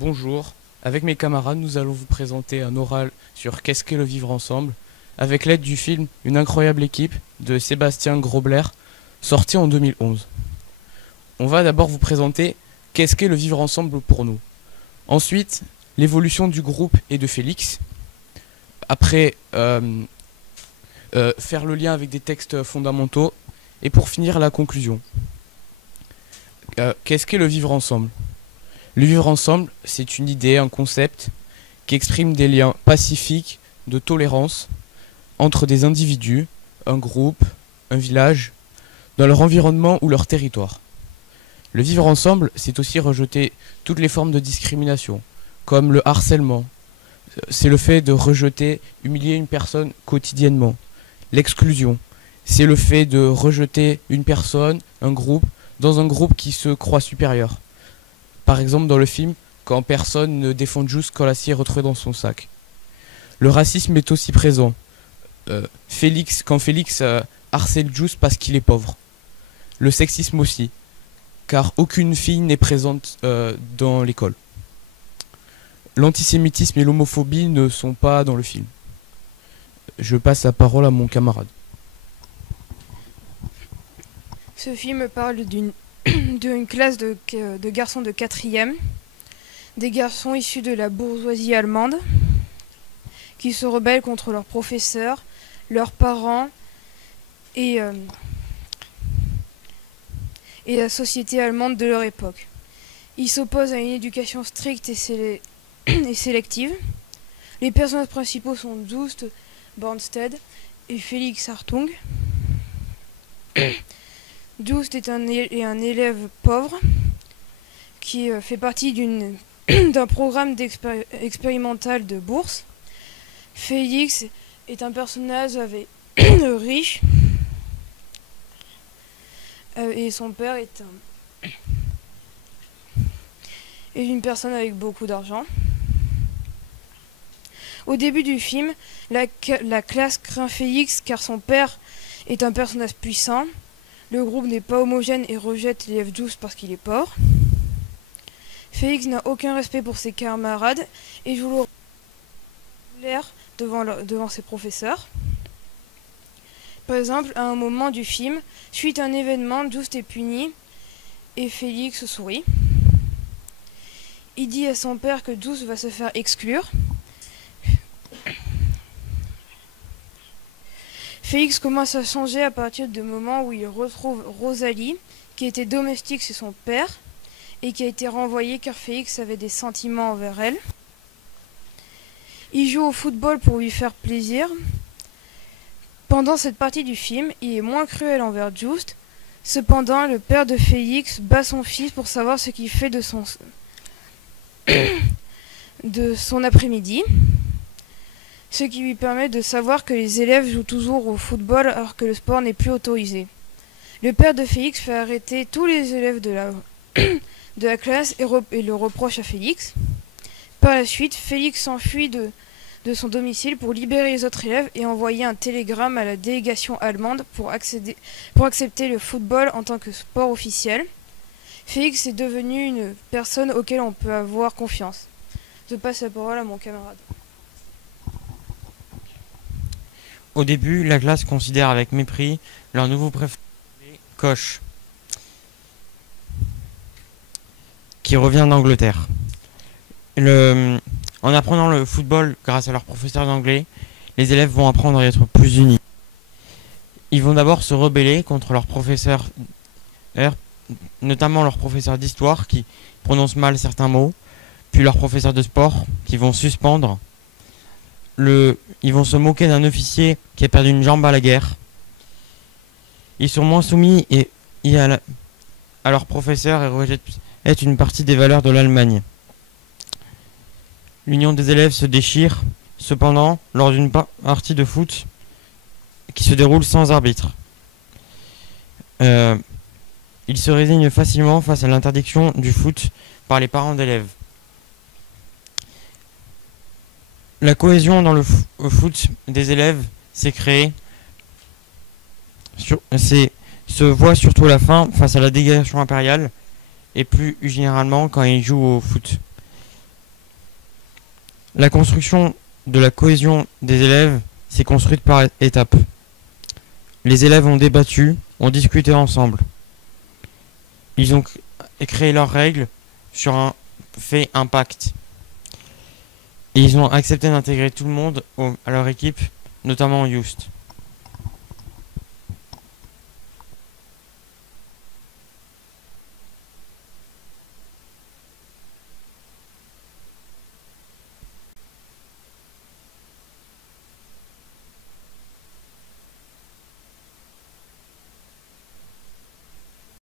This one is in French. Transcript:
Bonjour, avec mes camarades, nous allons vous présenter un oral sur qu'est-ce qu'est le vivre ensemble, avec l'aide du film Une incroyable équipe de Sébastien Grobler, sorti en 2011. On va d'abord vous présenter qu'est-ce qu'est le vivre ensemble pour nous. Ensuite, l'évolution du groupe et de Félix. Après, faire le lien avec des textes fondamentaux. Et pour finir, la conclusion. Qu'est-ce qu'est le vivre ensemble ? Le vivre ensemble, c'est une idée, un concept qui exprime des liens pacifiques de tolérance entre des individus, un groupe, un village, dans leur environnement ou leur territoire. Le vivre ensemble, c'est aussi rejeter toutes les formes de discrimination, comme le harcèlement. C'est le fait de rejeter, humilier une personne quotidiennement. L'exclusion, c'est le fait de rejeter une personne, un groupe, dans un groupe qui se croit supérieur. Par exemple dans le film, quand personne ne défend Juice quand l'acier est retrouvé dans son sac. Le racisme est aussi présent. Quand Félix harcèle Juice parce qu'il est pauvre. Le sexisme aussi, car aucune fille n'est présente dans l'école. L'antisémitisme et l'homophobie ne sont pas dans le film. Je passe la parole à mon camarade. Ce film parle d'une classe de garçons de 4e, des garçons issus de la bourgeoisie allemande, qui se rebellent contre leurs professeurs, leurs parents et la société allemande de leur époque. Ils s'opposent à une éducation stricte et sélective. Les personnages principaux sont Jost Bornstedt et Félix Hartung. Jost est un élève pauvre qui fait partie d'un programme expérimental de bourse. Félix est un personnage riche et son père est une personne avec beaucoup d'argent. Au début du film, la classe craint Félix car son père est un personnage puissant. Le groupe n'est pas homogène et rejette l'élève Juice parce qu'il est pauvre. Félix n'a aucun respect pour ses camarades et joue l'air devant ses professeurs. Par exemple, à un moment du film, suite à un événement, Juice est puni et Félix sourit. Il dit à son père que Juice va se faire exclure. Félix commence à changer à partir du moment où il retrouve Rosalie, qui était domestique chez son père, et qui a été renvoyée car Félix avait des sentiments envers elle. Il joue au football pour lui faire plaisir. Pendant cette partie du film, il est moins cruel envers Just. Cependant, le père de Félix bat son fils pour savoir ce qu'il fait de son après-midi. Ce qui lui permet de savoir que les élèves jouent toujours au football alors que le sport n'est plus autorisé. Le père de Félix fait arrêter tous les élèves de la classe et le reproche à Félix. Par la suite, Félix s'enfuit de son domicile pour libérer les autres élèves et envoyer un télégramme à la délégation allemande pour accepter le football en tant que sport officiel. Félix est devenu une personne auquel on peut avoir confiance. Je passe la parole à mon camarade. Au début, la classe considère avec mépris leur nouveau préféré, Koch, qui revient d'Angleterre. En apprenant le football grâce à leur professeur d'anglais, les élèves vont apprendre à être plus unis. Ils vont d'abord se rebeller contre leurs professeurs, notamment leur professeur d'histoire qui prononce mal certains mots, puis leurs professeurs de sport qui vont suspendre. Ils vont se moquer d'un officier qui a perdu une jambe à la guerre. Ils sont moins soumis à leurs professeurs et rejettent une partie des valeurs de l'Allemagne. L'union des élèves se déchire, cependant, lors d'une partie de foot qui se déroule sans arbitre. Ils se résignent facilement face à l'interdiction du foot par les parents d'élèves. La cohésion dans le foot des élèves s'est créée, se voit surtout à la fin face à la délégation impériale et plus généralement quand ils jouent au foot. La construction de la cohésion des élèves s'est construite par étapes. Les élèves ont débattu, ont discuté ensemble. Ils ont créé leurs règles sur un pacte. Et ils ont accepté d'intégrer tout le monde à leur équipe, notamment Youst.